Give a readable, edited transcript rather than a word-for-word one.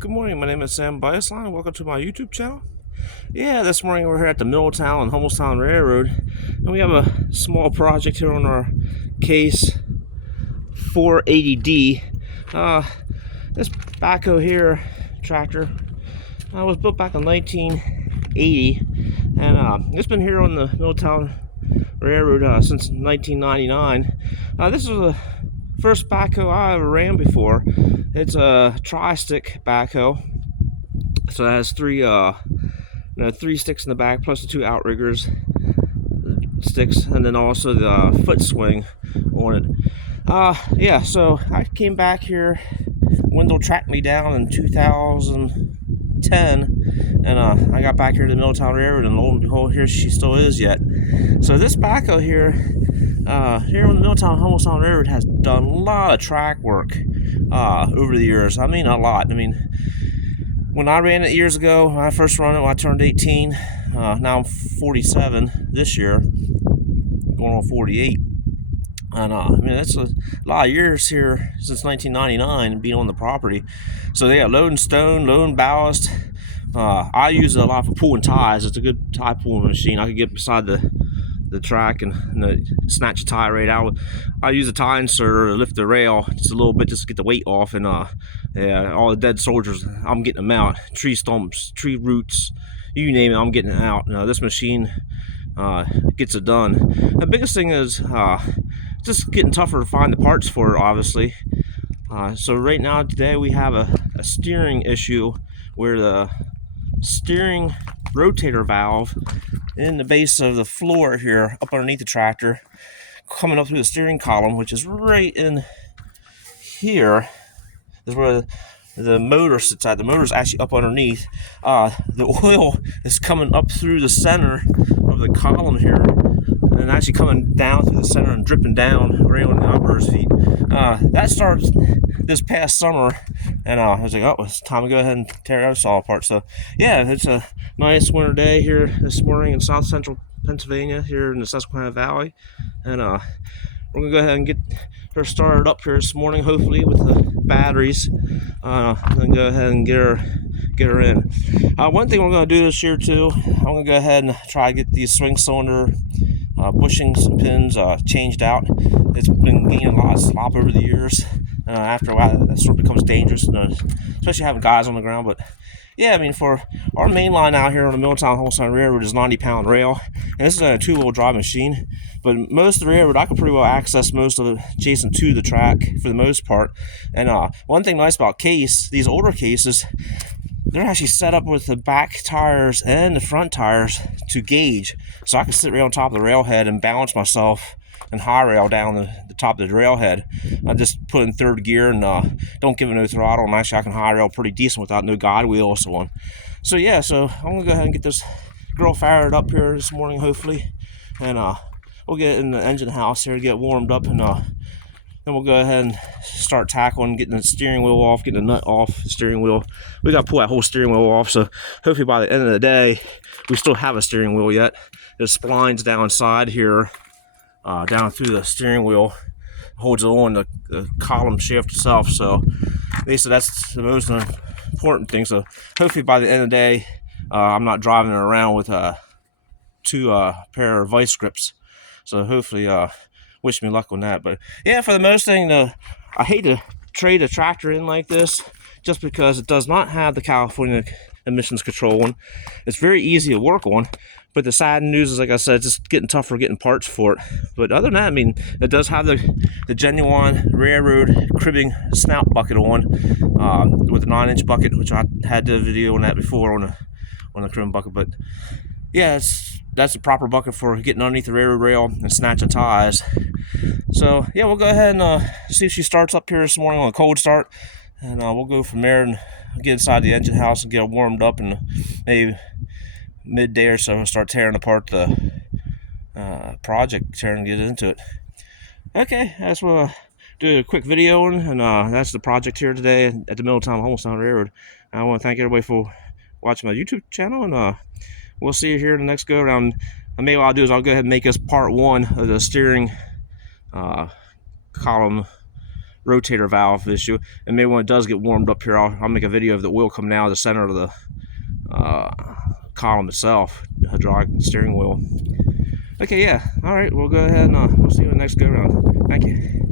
Good morning, my name is Sam Biasline. Welcome to my YouTube channel. Yeah, this morning we're here at the Middletown and Hummelstown Railroad, and we have a small project here on our case 480D. This backhoe here, tractor, was built back in 1980, and it's been here on the Middletown Railroad since 1999. This is the first backhoe I ever ran before. It's a tri-stick backhoe, so it has three sticks in the back plus the two outriggers sticks, and then also the foot swing on it. Yeah, so I came back here. Wendell tracked me down in 2010, and I got back here to the Middletown Railroad, and lo and behold, here she still is yet. So this backhoe here, here on the Middletown and Hummelstown Railroad, has done a lot of track work over the years. I mean, a lot. I mean, when I ran it years ago, when I first ran it when I turned 18, now I'm 47 this year, going on 48. And I mean, that's a lot of years here since 1999 being on the property. So they got loading stone, loading ballast. I use it a lot for pulling ties. It's a good tie pulling machine. I could get beside the track and snatch a tie right out. I use a tie inserter to lift the rail just a little bit, just to get the weight off. And yeah, all the dead soldiers, I'm getting them out. Tree stumps, tree roots, you name it, I'm getting it out. This machine gets it done. The biggest thing is just getting tougher to find the parts for it, obviously. So right now, today, we have a steering issue where the steering rotator valve in the base of the floor here, up underneath the tractor, coming up through the steering column, which is right in here, is where the motor sits at. The motor's actually up underneath. The oil is coming up through the center of the column here, and actually coming down through the center and dripping down right on the operator's feet. That started this past summer, and I was like, oh, it's time to go ahead and tear those all apart. So yeah, it's a nice winter day here this morning in south central Pennsylvania, here in the Susquehanna Valley, and we're gonna go ahead and get her started up here this morning, hopefully with the batteries, and go ahead and get her in. One thing we're gonna do this year too, I'm gonna go ahead and try to get these swing cylinder bushings and pins changed out. It's been gaining a lot of slop over the years. After a while, that sort of becomes dangerous, especially having guys on the ground. But yeah, I mean, for our main line out here on the Middletown Hummelstown Railroad is 90-pound rail, and this is a two-wheel drive machine. But most of the railroad, I can pretty well access most of it adjacent to the track for the most part. And one thing nice about these older cases, they're actually set up with the back tires and the front tires to gauge, so I can sit right on top of the railhead and balance myself and high rail down the top of the railhead. I just put in third gear and don't give it no throttle, and actually I can high rail pretty decent without no guide wheels on. So yeah, so I'm gonna go ahead and get this girl fired up here this morning, hopefully, and we'll get it in the engine house here to get warmed up, and then we'll go ahead and start tackling, getting the steering wheel off, getting the nut off the steering wheel. We got to pull that whole steering wheel off, so hopefully by the end of the day, we still have a steering wheel yet. There's splines down inside here, down through the steering wheel, holds it on the column shaft itself. So basically that's the most important thing. So hopefully by the end of the day, I'm not driving it around with two pair of vice grips. So hopefully wish me luck on that. But yeah, for the most thing, I hate to trade a tractor in like this just because it does not have the California emissions control one. It's very easy to work on, but the sad news is, like I said, just getting tougher getting parts for it. But other than that, I mean, it does have the genuine railroad cribbing snout bucket on, with a 9-inch bucket, which I had the video on that before on the cribbing bucket. But yeah, that's the proper bucket for getting underneath the railroad rail and snatching ties. So yeah, we'll go ahead and see if she starts up here this morning on a cold start, and we'll go from there and get inside the engine house and get it warmed up, and maybe midday or so we'll start tearing apart the project, tearing get into it. Okay, that's what I'll do a quick video on, and that's the project here today at the Middletown Hummelstown Railroad. I want to thank everybody for watching my YouTube channel, and we'll see you here in the next go around. Maybe what I'll do is I'll go ahead and make this part one of the steering column rotator valve issue. And maybe when it does get warmed up here, I'll make a video of the oil coming out of the center of the column itself, hydraulic steering wheel. Okay, yeah. All right, we'll go ahead and we'll see you in the next go round. Thank you.